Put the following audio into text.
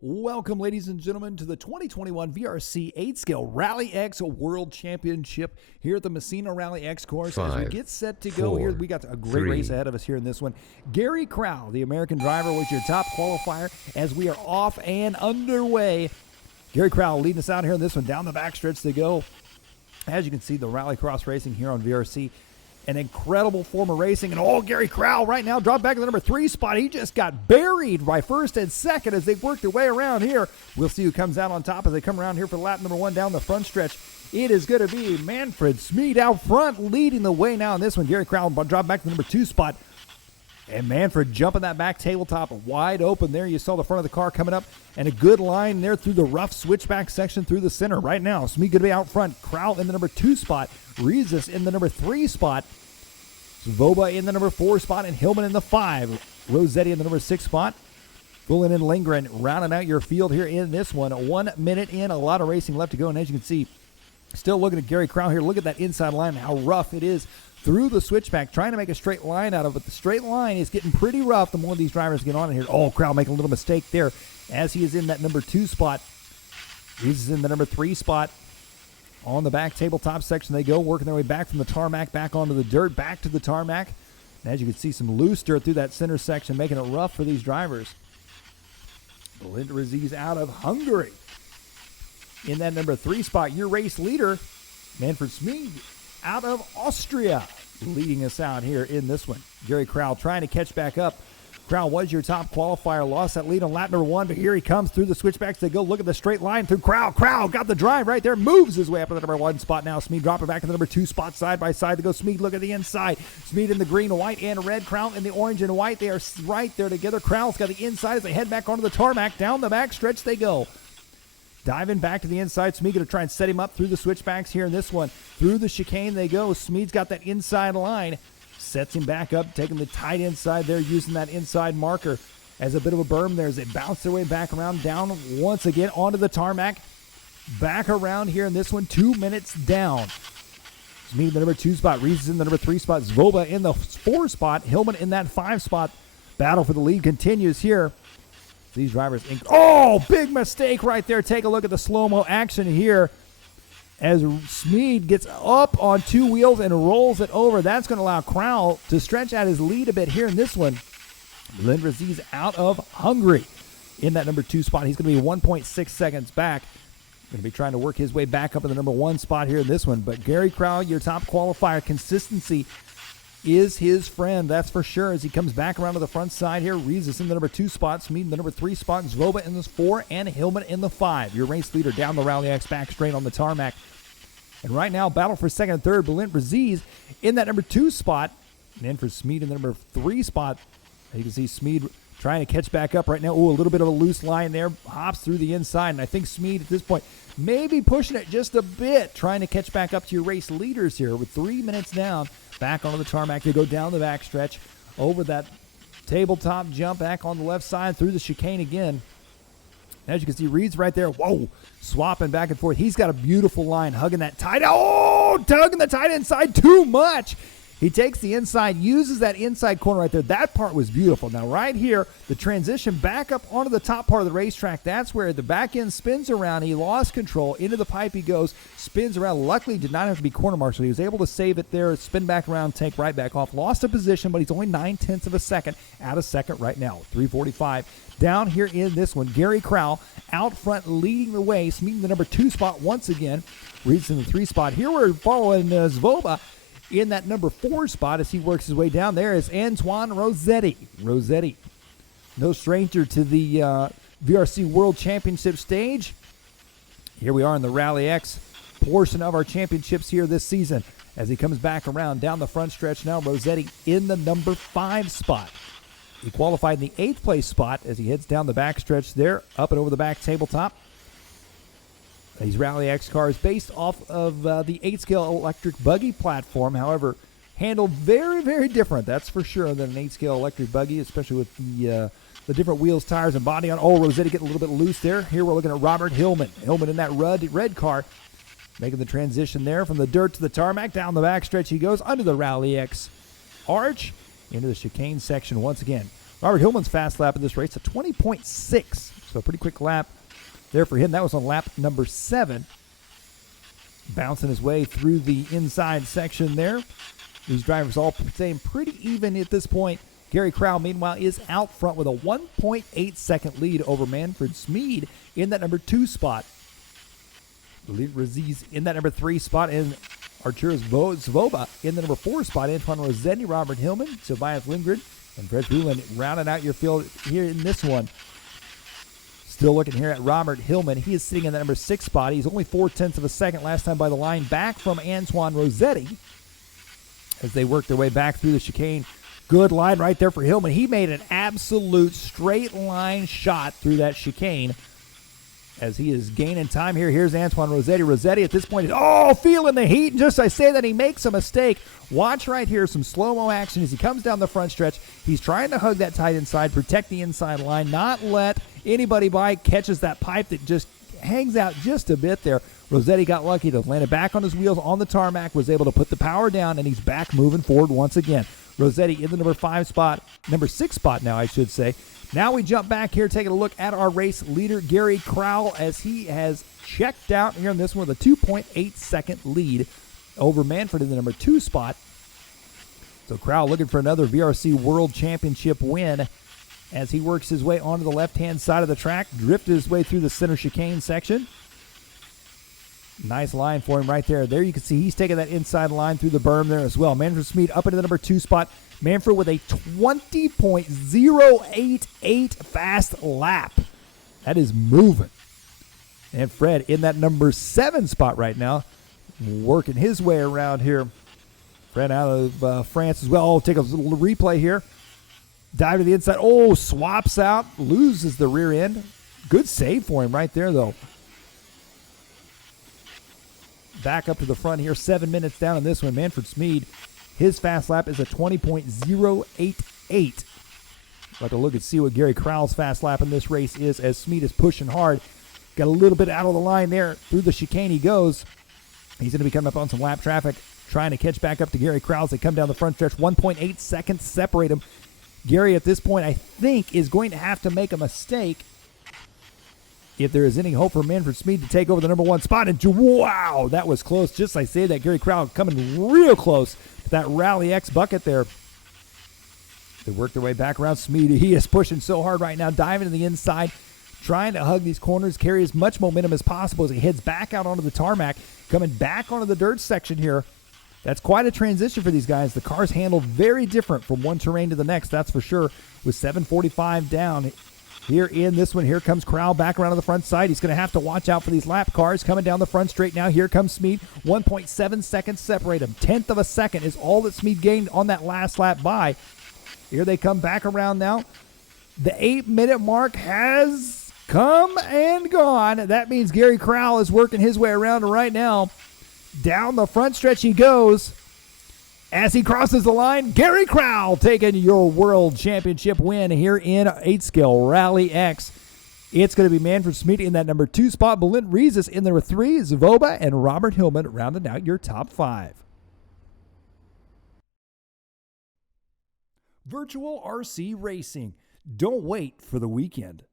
Welcome, ladies and gentlemen, to the 2021 VRC 8-Scale Rally X World Championship here at the Messina Rally X course. As we get set to go here, we got a great race ahead of us here in this one. Gary Crowell, the American driver, was your top qualifier as we are off and underway. Gary Crowell leading us out here in this one. Down the backstretch they go. As you can see, the rallycross racing here on VRC. An incredible form of racing. And Gary Crowell right now dropped back to the number 3 spot. He just got buried by first and second as they work their way around here. We'll see who comes out on top as they come around here for lap number 1 down the front stretch. It is going to be Manfred Smeed out front leading the way now in this one. Gary Crowell dropped back to the number 2 spot. And Manfred jumping that back tabletop wide open there. You saw the front of the car coming up and a good line there through the rough switchback section through the center. Right now, Smeed going to be out front. Crowell in the number 2 spot. Rezis in the number 3 spot. Svoba in the number 4 spot and Hillman in the 5. Rossetti in the number 6 spot. Bullen and Lindgren rounding out your field here in this one. 1 minute in, a lot of racing left to go. And as you can see, still looking at Gary Crowell here. Look at that inside line, how rough it is through the switchback, trying to make a straight line out of it. The straight line is getting pretty rough the more these drivers get on in here. Crowell making a little mistake there as he is in that number 2 spot. He's in the number 3 spot. On the back tabletop section they go, working their way back from the tarmac, back onto the dirt, back to the tarmac. And as you can see, some loose dirt through that center section, making it rough for these drivers. Belinda Aziz out of Hungary. In that number 3 spot, your race leader, Manfred Smeed, out of Austria, leading us out here in this one. Gary Crowell trying to catch back up. Crowell was your top qualifier, lost that lead on lap number 1, but here he comes through the switchbacks. They go look at the straight line through Crowell. Crowell got the drive right there, moves his way up to the number 1 spot now. Smeed dropping back to the number 2 spot, side by side. They go Smeed, look at the inside. Smeed in the green, white, and red. Crowell in the orange and white. They are right there together. Crowell's got the inside as they head back onto the tarmac. Down the back stretch they go. Diving back to the inside. Smeed going to try and set him up through the switchbacks here in this one. Through the chicane they go. Smeed's got that inside line. Sets him back up, taking the tight inside there, using that inside marker as a bit of a berm there as they bounce their way back around, down once again onto the tarmac. Back around here in this one, 2 minutes down. Smeed in the number 2 spot, Reeves in the number 3 spot, Svoba in the 4 spot, Hillman in that 5 spot. Battle for the lead continues here. These drivers, big mistake right there. Take a look at the slow-mo action here. As Smeed gets up on 2 wheels and rolls it over. That's going to allow Crowell to stretch out his lead a bit here in this one. Belinda Aziz out of Hungary in that number 2 spot. He's going to be 1.6 seconds back. Going to be trying to work his way back up in the number 1 spot here in this one. But Gary Crowell, your top qualifier, consistency is his friend, that's for sure, as he comes back around to the front side here. Rezis in the number 2 spot, Smeed in the number 3 spot, Svoba in the 4, and Hillman in the 5. Your race leader down the Rally X back straight on the tarmac. And right now, battle for second and third, Belinda Aziz in that number 2 spot. Manfred Smeed in the number 3 spot. You can see Smeed trying to catch back up right now. A little bit of a loose line there. Hops through the inside. And I think Smeed at this point maybe pushing it just a bit, trying to catch back up to your race leaders here with 3 minutes down. Back onto the tarmac. They go down the back stretch over that tabletop jump back on the left side through the chicane again. As you can see, Reed's right there. Swapping back and forth. He's got a beautiful line, hugging that tight. Tugging the tight inside too much. He takes the inside, uses that inside corner right there. That part was beautiful. Now right here, the transition back up onto the top part of the racetrack. That's where the back end spins around. He lost control. Into the pipe he goes, spins around. Luckily, did not have to be corner marked, so he was able to save it there, spin back around, take right back off. Lost a position, but he's only 9/10 of a second out of second right now. 3:45 down here in this one. Gary Crowell out front leading the way. Smeed in the number 2 spot once again. Reed's in the 3 spot. Here we're following Svoba in that number 4 spot as he works his way down. There is Antoine Rossetti. No stranger to the VRC World Championship stage. Here we are in the Rally X portion of our championships here this season. As he comes back around down the front stretch now, Rossetti in the number 5 spot. He qualified in the 8th place spot as he heads down the back stretch there, up and over the back tabletop. These Rally X cars based off of the 8-scale electric buggy platform, however, handled very, very different, that's for sure, than an 8-scale electric buggy, especially with the different wheels, tires, and body on. Rossetti getting a little bit loose there. Here we're looking at Robert Hillman. Hillman in that red car, making the transition there from the dirt to the tarmac. Down the back stretch he goes, under the Rally X arch, into the chicane section once again. Robert Hillman's fast lap in this race, a 20.6. So a pretty quick lap there for him. That was on lap number 7. Bouncing his way through the inside section there. These drivers all staying pretty even at this point. Gary Crowell, meanwhile, is out front with a 1.8 second lead over Manfred Smeed in that number 2 spot. Raziz in that number 3 spot, and Arturas Svoboda in the number 4 spot. Antoine Rossetti, Robert Hillman, Tobias Lindgren, and Fred Ruland rounding out your field here in this one. Still looking here at Robert Hillman. He is sitting in the number 6 spot. He's only 0.4 of a second last time by the line, back from Antoine Rossetti as they work their way back through the chicane. Good line right there for Hillman. He made an absolute straight line shot through that chicane as he is gaining time here. Here's Antoine Rossetti. Rossetti at this point is, feeling the heat. And just as I say that, he makes a mistake. Watch right here, some slow-mo action as he comes down the front stretch. He's trying to hug that tight inside, protect the inside line, not let anybody by. Catches that pipe that just hangs out just a bit there. Rossetti got lucky to land it back on his wheels on the tarmac, was able to put the power down, and he's back moving forward once again. Rossetti in the number 6 spot now, I should say. Now we jump back here, taking a look at our race leader, Gary Crowell, as he has checked out here in this one with a 2.8 second lead over Manfred in the number 2 spot. So Crowell looking for another VRC World Championship win as he works his way onto the left-hand side of the track, drifted his way through the center chicane section. Nice line for him right there. There you can see he's taking that inside line through the berm there as well. Manfred Smeed up into the number 2 spot. Manfred with a 20.088 fast lap. That is moving. And Fred in that number 7 spot right now, working his way around here. Fred out of France as well. Take a little replay here. Dive to the inside. Swaps out. Loses the rear end. Good save for him right there, though. Back up to the front here, 7 minutes down in this one. Manfred Smeed, his fast lap is a 20.088. Like to look and see what Gary Crowell's fast lap in this race is as Smeed is pushing hard. Got a little bit out of the line there. Through the chicane he goes. He's going to be coming up on some lap traffic, trying to catch back up to Gary Crowell as they come down the front stretch. 1.8 seconds separate him. Gary, at this point, I think, is going to have to make a mistake if there is any hope for Manfred Smeed to take over the number 1 spot. And wow, that was close. Just like I say that, Gary Crowell coming real close to that RallyX bucket there. They work their way back around Smeed. He is pushing so hard right now, diving to the inside, trying to hug these corners, carry as much momentum as possible as he heads back out onto the tarmac, coming back onto the dirt section here. That's quite a transition for these guys. The car's handled very different from one terrain to the next, that's for sure, with 7:45 down. Here in this one, here comes Crowell back around to the front side. He's going to have to watch out for these lap cars coming down the front straight now. Here comes Smeed. 1.7 seconds separate him. 1/10 of a second is all that Smeed gained on that last lap by. Here they come back around now. The 8-minute mark has come and gone. That means Gary Crowell is working his way around right now. Down the front stretch he goes. As he crosses the line, Gary Crowell taking your World Championship win here in 8-scale Rally X. It's going to be Manfred Smeed in that number 2 spot, Belint Rezis in number 3, Svoboda and Robert Hillman rounding out your top 5. Virtual RC Racing. Don't wait for the weekend.